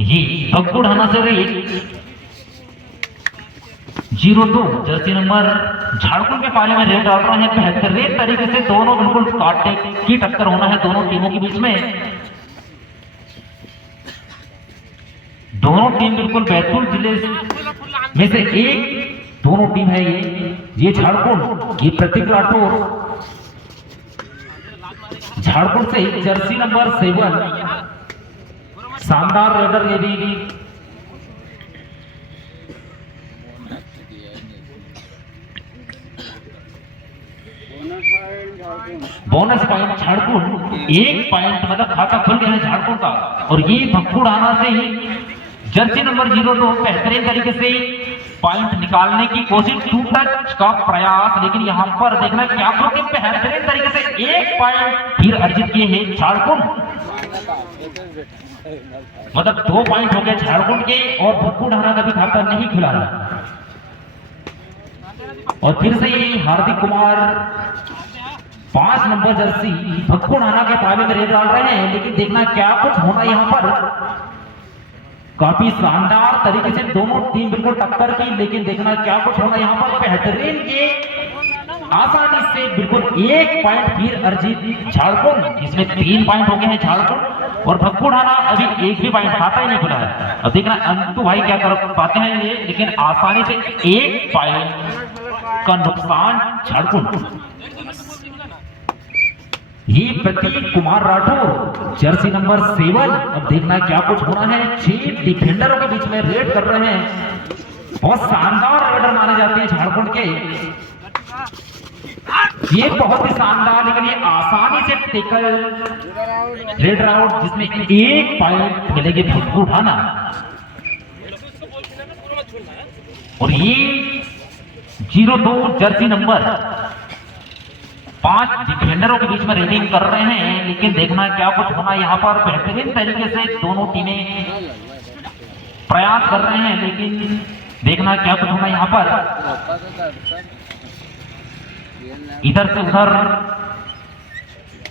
ये भक्कू ढाना से रही 02 जर्सी नंबर झारखंड के पाले में रेड डाल रहे हैं। बेहतरीन तरीके से दोनों बिल्कुल कांटे की टक्कर होना है दोनों टीमों के बीच में। दोनों टीम बिल्कुल बैतूल जिले में से एक दोनों टीम है। ये झारखंड, ये प्रतीक राठौर झारखंड से जर्सी नंबर 7 शानदार रेडर। ये भी बोनस पॉइंट झारखंड, 1 पॉइंट मतलब खाता खुल गया है झारखंड का। और ये भक्कू ढाना से ही जर्सी नंबर 02 बेहतरीन तरीके से पॉइंट निकालने की कोशिश, टू टच का प्रयास, लेकिन यहां पर देखना क्या बेहतरीन तरीके से 1 पॉइंट फिर अर्जित किए हैं झारखंड। मतलब 2 पॉइंट हो गए झारखंड के और भक्कू ढाना का भी खाता नहीं खुला है। और फिर से ये हार्दिक कुमार 5 नंबर जर्सी भक्कू ढाना के पाले में रेड डाल रहे हैं, लेकिन देखना क्या कुछ होना यहां पर। काफी शानदार तरीके से दोनों टीम बिल्कुल टक्कर की, लेकिन देखना क्या कुछ होना यहां पर। बेहतरीन के आसानी से बिल्कुल 1 पॉइंट फिर अर्जित झारखंड, जिसमें 3 पॉइंट हो गए हैं झारखंड। और भक्कू ढाना अभी 1 भी पॉइंट खाता ही नहीं खुला है। अब देखना अंतु भाई क्या कर पाते हैं ये, लेकिन आसानी से 1 पॉइंट का नुकसान झारखंड। ये प्रतीक कुमार राठौर जर्सी नंबर 7। अब देखना क्या कुछ होना है। 6 डिफेंडरों के बीच में रेड कर रहे हैं। बहुत शानदार रेडर माने जाते हैं झारखंड के। ये बहुत ही शानदार, लेकिन ये आसानी से टेकल रेड आउट, जिसमें 1 पॉइंट मिलेगी भक्कू ढाना। और ये 02 जर्सी नंबर 5 डिफेंडरों के बीच में रेडिंग कर रहे हैं, लेकिन देखना क्या कुछ होना यहां पर। बेहतरीन तरीके से दोनों टीमें प्रयास कर रहे हैं, लेकिन देखना क्या कुछ होना यहां पर। इधर से उधर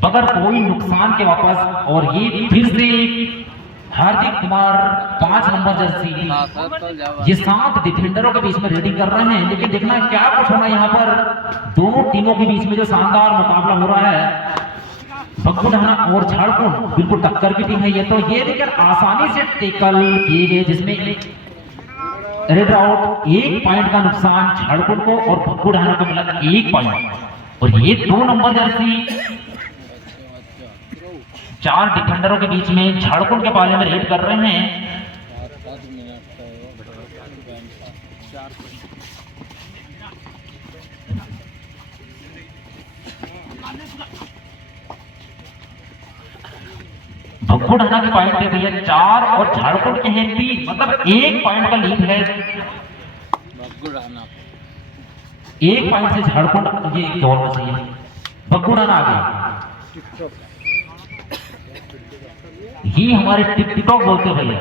बगैर कोई नुकसान के वापस। और ये फिर से हार्दिक कुमार 5 नंबर जर्सी ये 7 डिफेंडरों के बीच में रेडिंग कर रहे हैं, लेकिन देखना क्या कुछ होना यहां पर। दोनों टीमों के बीच में जो शानदार मुकाबला हो रहा है, भक्कू ढाना और झारखंड बिल्कुल टक्कर की टीम है ये। तो ये लेकिन आसानी से टेकल किए गए, जिसमें रेड आउट, 1 पॉइंट का नुकसान झारखंड को और भक्कू ढाना को मिला 1 पॉइंट। और ये 2 नंबर जर्सी 4 डिफेंडरों के बीच में झारखंड के पाले में रेड कर रहे हैं। भक्कू ढाना के पॉइंट है भैया 4 और झारखंड के हैं 3, मतलब 1 पॉइंट का लीड है। 1 पॉइंट से झारखंड ये दौड़ना चाहिए। भक्कू ढाना आगे। ये हमारे टिकटॉक बोलते भैया।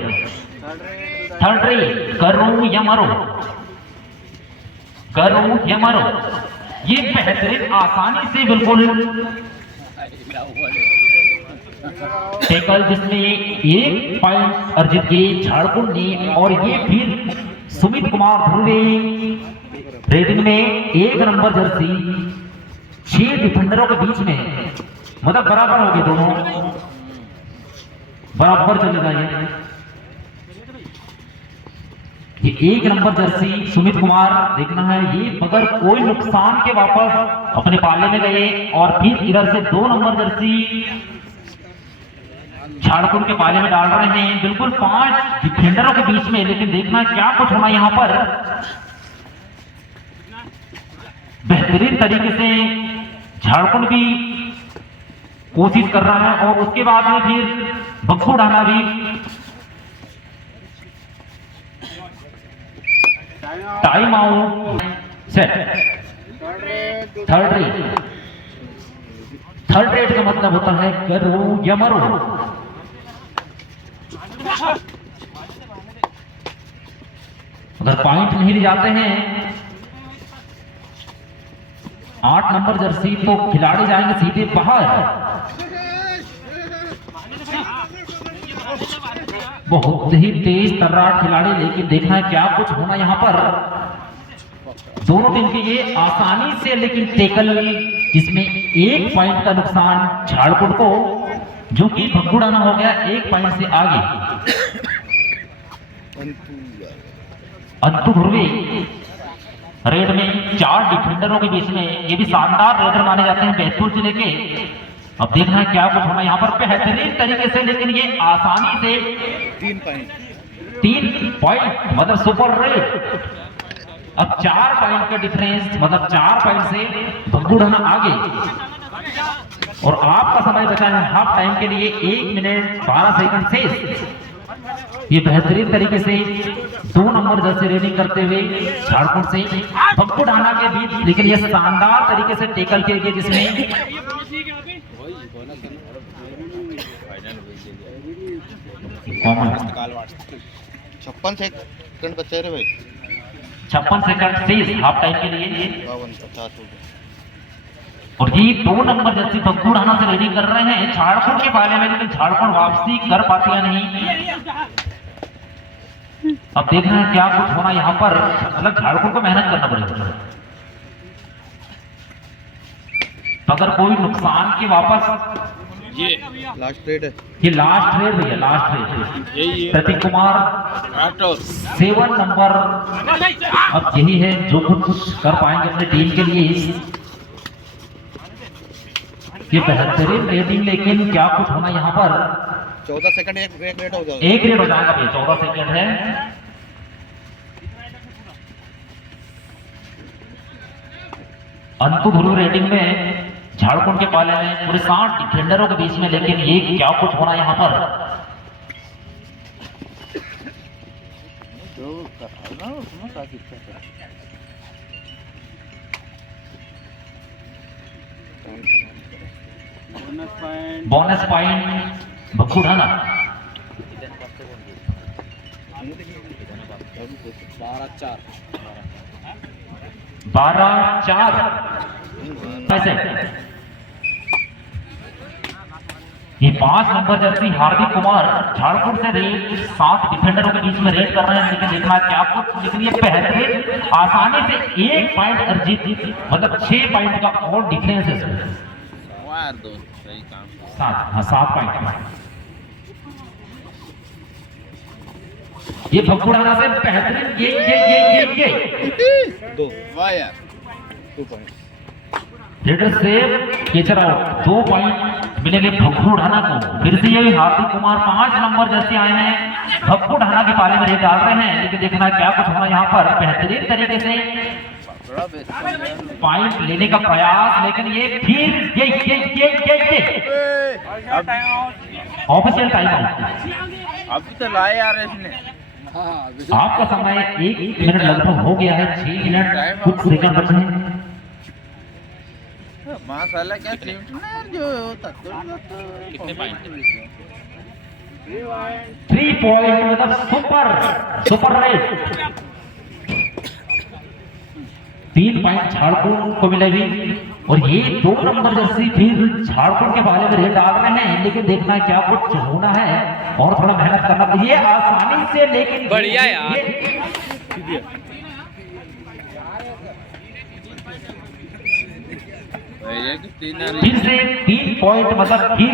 थर्ड रे करूं या मरो, करूं या मरो। ये बेहतरीन आसानी से बिल्कुल टेकल, जिसमें 1 पॉइंट अर्जित किए झारखंड ने। और ये फिर सुमित कुमार ध्रुवे रेडिंग में 1 नंबर जर्सी 6 डिफेंडरों के बीच में, मतलब बराबर हो गए दोनों, बराबर चलेगा ये 1 नंबर जर्सी सुमित कुमार। देखना है ये बगैर कोई नुकसान के वापस अपने पाले में गए। और फिर इधर से 2 नंबर जर्सी झारखंड के पाले में डाल रहे हैं, बिल्कुल 5 डिफेंडरों के बीच में। लेकिन देखना क्या कुछ होना यहां पर। बेहतरीन तरीके से झारखंड भी कोशिश कर रहा है, और उसके बाद में फिर भक्कू ढाना भी। Time out set. Third rate का मतलब होता है करो या मरो। अगर पॉइंट नहीं ले जाते हैं 8 नंबर जर्सी तो खिलाड़ी जाएंगे सीधे बाहर। बहुत ही तेज तर्रार खिलाड़ी, लेकिन देखना है क्या कुछ होना यहाँ पर। दोनों टीम के ये आसानी से लेकिन टेकल, जिसमें 1 पॉइंट का नुकसान झारखंड को, जो कि भक्कुड़ाना हो गया 1 पॉइंट से आगे। अंतु ध्रुवे रेड में 4 डिफेंडरों के बीच में, ये भी शानदार रेडर माने जाते हैं बैतूल जिले के। अब देखना है क्या कुछ होना यहाँ पर बेहतरीन तरीके से, लेकिन ये आसानी से 3 पॉइंट मतलब सुपर रेड। अब 4 पॉइंट का डिफरेंस, मतलब 4 पॉइंट से भक्कुड़ाना आगे। और आपका समय बचा है हाफ टाइम के लिए 1 मिनट 12 सेकंड शेष। ये बेहतरीन तरीके से 2 नंबर जर्सी रेडिंग करते हुए झारखंड से भक्कुड़ाना के बीच, लेकिन ये शानदार तरीके से टेकल किए गए, जिसमें 56 सेकंड बचे रे भाई। 56 सेकंड शेष हाफ टाइम के लिए। 52 और ये 2 नंबर जर्सी भक्कुड़ाना से रेडिंग कर रहे हैं झारखंड के बारे में, लेकिन झारखंड वापसी कर पाती है नहीं। अब देखना है क्या कुछ होना यहाँ पर, मतलब झारखंड को मेहनत करना पड़ेगा। तो अगर कोई नुकसान के वापस, ये लास्ट रेड है, ये लास्ट रेड भैया, लास्ट रेड। प्रतीक कुमार 7 नंबर, अब यही है जो कुछ कर पाएंगे अपने टीम के लिए। ये बेहतरीन रेटिंग, लेकिन क्या कुछ होना यहाँ पर। 14 सेकंड एक रेड हो जाएगा, 1 रेड हो जाएगा भैया, 14 सेकंड है। अंतु ध्रुव रेटिंग में झारखंड के पाले में पूरे 60 डिफेंडरों के बीच में, लेकिन ये क्या कुछ होना यहाँ पर। Bonus point भक्कुड़ाना। 12-4 पैसे। ये 5 नंबर जर्सी हार्दिक कुमार झारखंड से रेड 7 डिफेंडरों के बीच में रेड कर रहे हैं, लेकिन देखना क्या कुछ, लेकिन ये बेहतरीन आसानी से 1 पॉइंट अर्जित, मतलब 6 पॉइंट का और डिफरेंस है इसमें। 7 पॉइंट। ये भक्कुड़ाना से बेहतरीन ये 2 पॉइंट रेडर से केचर आउट। 2 पॉइंट मिलेंगे भक्कुड़ाना को। फिर से ये हार्दिक कुमार 5 नंबर जैसे आए हैं, भक्कुड़ाना के पाले में रेड डाल रहे हैं, लेकिन देखना क्या कुछ होना यहाँ पर। बेहतरीन तरीके से पॉइंट लेने का प्रयास, लेकिन ये फिर ये ऑफिशियल टाइम आउट। अभी तो लाए यार इसने। आपका समय 1 मिनट लगभग हो गया है, 6 मिनट कुछ सेकंड बचे हैं। माशाल्लाह क्या टीम जो होता कितने पॉइंट? 3 पॉइंट, मतलब सुपर रेड। 3 पॉइंट झारखंड को मिलेगी। और ये 2 नंबर जर्सी फिर झारखंड के बाले में रेड डाल रहे हैं, लेकिन देखना है क्या कुछ होना है और थोड़ा मेहनत करना चाहिए आसानी से, लेकिन बढ़िया यार। फिर से 3 पॉइंट, मतलब फिर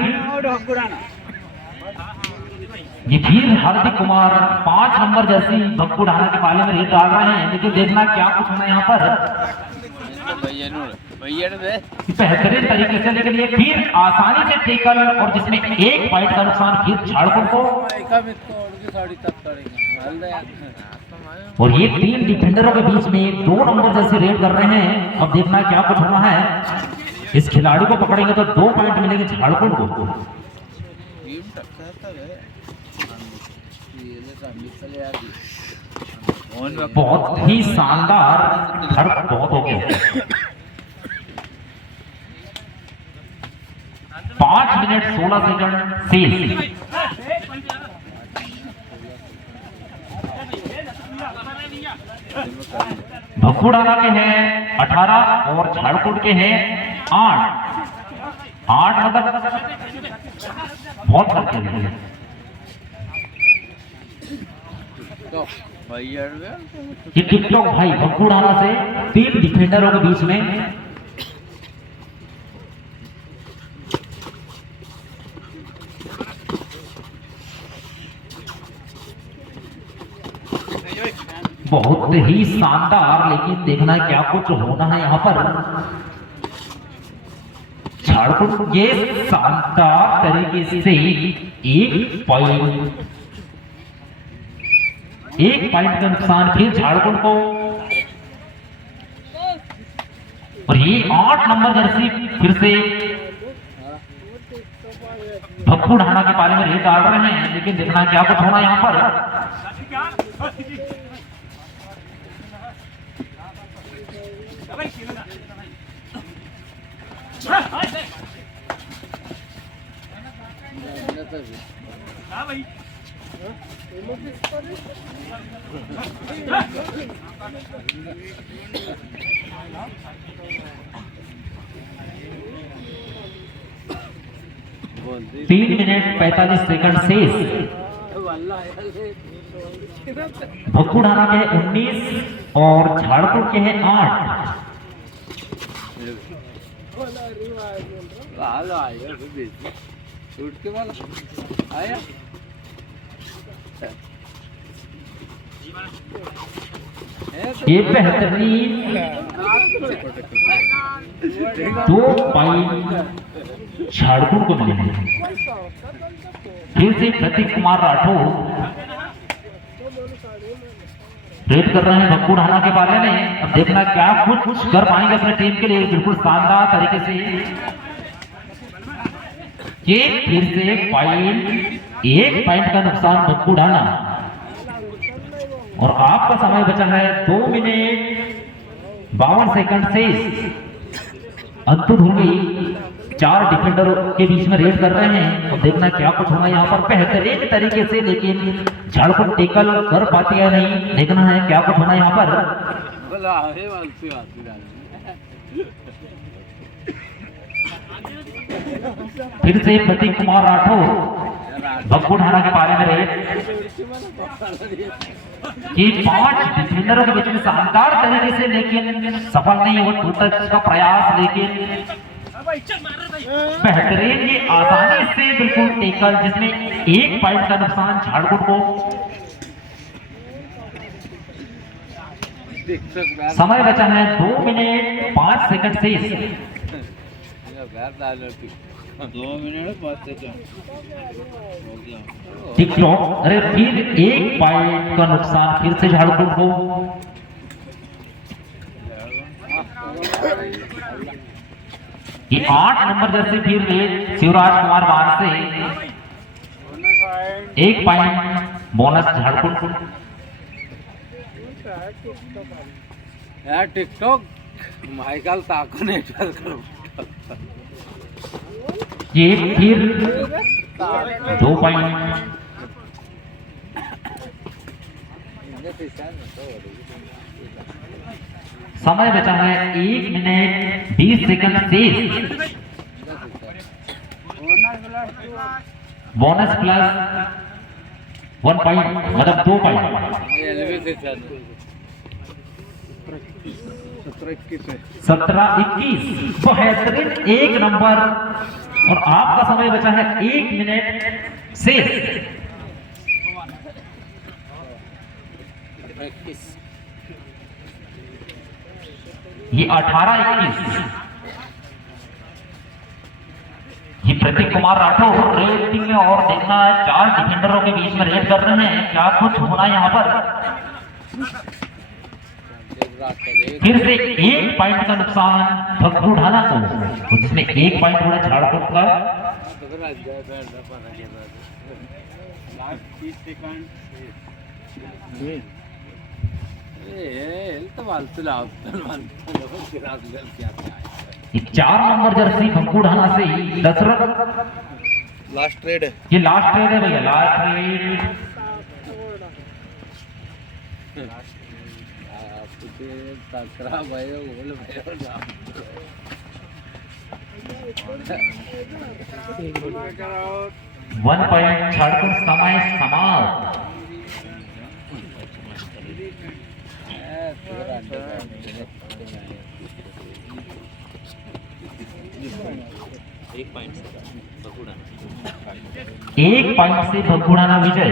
ये फिर हार्दिक कुमार 5 नंबर जर्सी भक्कुड़ाना के पाले में रेड डाल रहे हैं, लेकिन देखना क्या कुछ होना यहाँ पर। बेहतरीन तरीके से, लेकिन ये फिर आसानी से टेकल, और जिसमें 1 पॉइंट का नुकसान फिर झारखंड को। और ये 3 डिफेंडरों के बीच में 2 नंबर जैसे रेड कर रहे हैं। अब देखना क्या कुछ होना है। इस खिलाड़ी को पकड़ेंगे तो 2 पॉइंट मिलेंगे झारखंड को। बहुत ही शानदार, फर्क बहुत हो गया। 5 मिनट 16 सेकंड शेष। भक्कुड़ाना के हैं 18 और झाड़कोट के हैं 8 मतलब बहुत फर्क है। तो भाई यार ये टिकटॉक भाई भक्कुड़ाना से 3 डिफेंडरों के बीच में बहुत ही शानदार, लेकिन देखना है क्या कुछ होना है यहाँ पर। झारखंड ये शानदार तरीके से एक पॉइंट का नुकसान फिर झारखंड को, और ये 8 नंबर जर्सी फिर से भक्कू ढाना के पाले में रेत डाल रहे हैं, लेकिन देखना क्या कुछ होना यहाँ पर। तीन मिनट 45 सेकंड शेष। भक्कू ढाना के 19 और झाड़पुर के हैं 8। के वाला आया ये बेहतरीन 2 पॉइंट झाड़पुर को मिले हैं। फिर से प्रतीक कुमार राठौर रेड कर रहे हैं भक्कू ढाना के बारे में। अब देखना क्या कुछ कर पाएंगे अपने टीम के लिए। बिल्कुल शानदार तरीके से ये फिर से पॉइंट 1 पॉइंट का नुकसान भक्कू ढाना, और आपका समय बचा है 2 मिनट 52 सेकंड शेष। अंतुर हो गई, 4 डिफेंडर के बीच में रेड कर रहे हैं। अब देखना क्या कुछ होना यहाँ पर बेहतरीन तरीके से, लेकिन झाड़खंड टेकल कर पाती है नहीं। देखना है क्या कुछ होना यहाँ पर। फिर से प्रतीक कुमार राठौर भक्कू ढाना के बारे में रेड कि 5 डिफेंडरों के बीच में शानदार तरीके से, लेकिन सफल नहीं हुआ टूटने का प्रयास। लेकिन बेहतरीन ये आसानी से बिल्कुल टेकल, जिसमें 1 पॉइंट का नुकसान झाड़खंड को। समय बचा है 2 मिनट 5 सेकंड शेष। 2 मिनट 5 सेकंड टिकटॉक, अरे फिर 1 पॉइंट का नुकसान फिर से झाड़खंड को। ये 8 नंबर जर्सी फिर शिवराज कुमार बार से 1 पॉइंट बोनस झाड़खंड को। यार टिकटॉक माइकल ताको नेटवर्क करो। ये फिर 2 पॉइंट। समय बचा है 1 मिनट 20 सेकंड शेष। बोनस प्लस 1 पॉइंट मतलब 2 पॉइंट। 17-21 बेहतरीन 1 नंबर, और आपका समय बचा है 1 मिनट शेष। ये 18-21। ये प्रतीक कुमार राठौर रेड टीम में, और देखना है 4 डिफेंडरों के बीच में रेड कर रहे हैं। क्या कुछ होना यहाँ पर। फिर से 1 पॉइंट का नुकसान भक्कू ढाना को, जिसमें 1 पॉइंट हुआ झाड़खंड का। ये 4 नंबर जर्सी भक्कू ढाना से दशरथ लास्ट ट्रेड है। ये लास्ट ट्रेड है भैया, लास्ट ट्रेड। तकरा भयो बोल भयो जाम 1 पॉइंट छाड़कर समय समाप्त। एक पॉइंट से भगुड़ाना विजय।